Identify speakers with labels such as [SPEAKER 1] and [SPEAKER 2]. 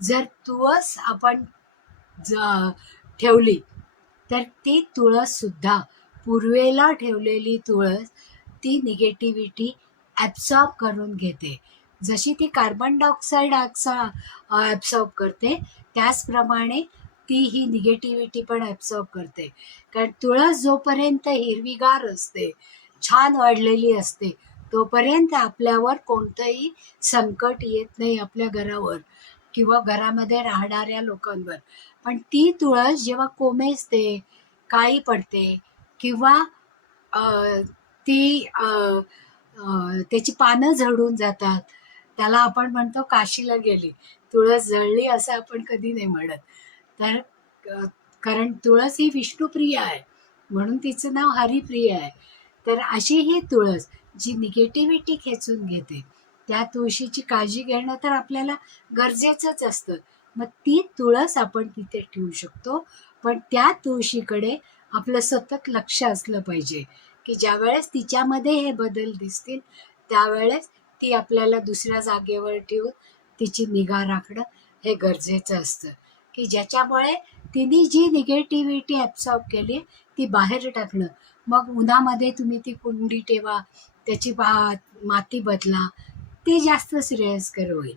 [SPEAKER 1] जर तुळस आपण ठेवली तर ती तुळससुद्धा पूर्वेला ठेवलेली तुळस ती निगेटिव्हिटी ॲब्सॉर्ब करून घेते. जशी ती कार्बन डायऑक्साईड आक्सा ॲब्सॉर्ब करते त्याचप्रमाणे ती ही निगेटिव्हिटी पण ॲब्सॉर्ब करते. कारण तुळस जोपर्यंत हिरवीगार असते छान वाढलेली असते तोपर्यंत आपल्यावर कोणतंही संकट येत नाही आपल्या घरावर. किंवा घरामध्ये राहणाऱ्या लोकांवर. पण ती तुळस जेव्हा कोमेजते काळी पडते किंवा ती त्याची पानं झडून जातात त्याला आपण म्हणतो काशीला गेली. तुळस जळली असं आपण कधी नाही म्हणत. तर कारण तुळस ही विष्णुप्रिय आहे. म्हणून तिचं नाव हरिप्रिय आहे. तर अशी ही तुळस जी निगेटिव्हिटी खेचून घेते. त्या तुळशीची काळजी घेणं तर आपल्याला गरजेचंच असतं. मग ती तुळस आपण तिथे ठेवू शकतो. पण त्या तुळशीकडे आपलं सतत लक्ष असलं पाहिजे. की ज्यावेळेस तिच्यामध्ये हे बदल दिसतील त्यावेळेस ती आपल्याला दुसऱ्या जागेवर ठेवून तिची निगा राखणं हे गरजेचं असतं. की ज्याच्यामुळे तिने जी निगेटिव्हिटी ॲब्सॉर्ब केली ती बाहेर टाकणं. मग उन्हामध्ये तुम्ही ती कुंडी ठेवा त्याची बा माती बदला ते जास्त श्रेयस्कर होईल.